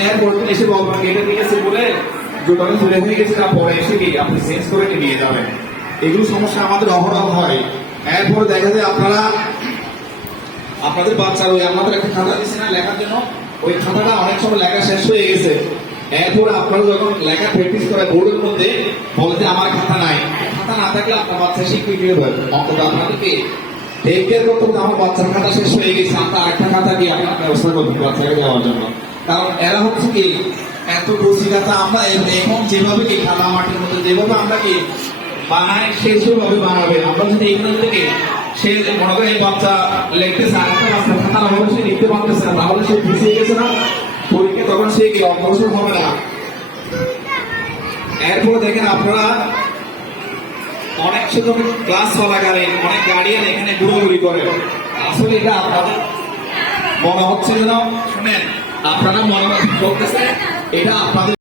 Airport এসে বলবেন এটা ঠিক আছে বলে জোটানো চলে হয়ে গেছে, পরে এসে কি আপনি চেঞ্জ করে নিয়ে যাবেন। এগুলো সমস্যা আমাদের অহরহ হয়। এরপরে দেখা যায় আপনাদের বাচ্চার ওই আমাদের একটা খাতা দিচ্ছে না লেখার জন্য, ওই খাতাটা অনেক সময় লেখা শেষ হয়ে গেছে। এরপরে আপনারা যখন লেখা প্র্যাকটিস করে বোর্ডের মধ্যে বলে যে আমার খাতা নাই, খাতা না থাকলে আপনার বাচ্চা শিখবে কিভাবে? অন্তত আপনাদেরকে টেক কেয়ার করতে হবে। আমার বাচ্চার খাতা শেষ হয়ে গেছে, আপনার আরেকটা খাতা দিয়ে আপনার ব্যবস্থা করবেন বাচ্চাকে দেওয়ার জন্য। কারণ এরা হচ্ছে কি এত রসি খাতা, আমরা এখন যেভাবে কি খাতা মাটির মধ্যে যেভাবে আমরা কি বানাই সেভাবে বানাবে। আমরা যদি এখান থেকে সে মনে করে এই বাচ্চা লিখতেছে, আরেকটা বাচ্চা খাতার অভাবে সে লিখতে পারতেছে না, তাহলে সে পিছিয়ে গেছে না পরীক্ষা, তখন সে কি অগ্রসর হবে না। এরপরে দেখেন আপনারা অনেক শুধু ক্লাস চলাকালীন অনেক গার্ডিয়ান এখানে ঘুরাঘুরি করে। আসলে এটা আপনাদের মনে হচ্ছে যেন শুনেন, আপনারা মনে করতেছে এটা আপনাদের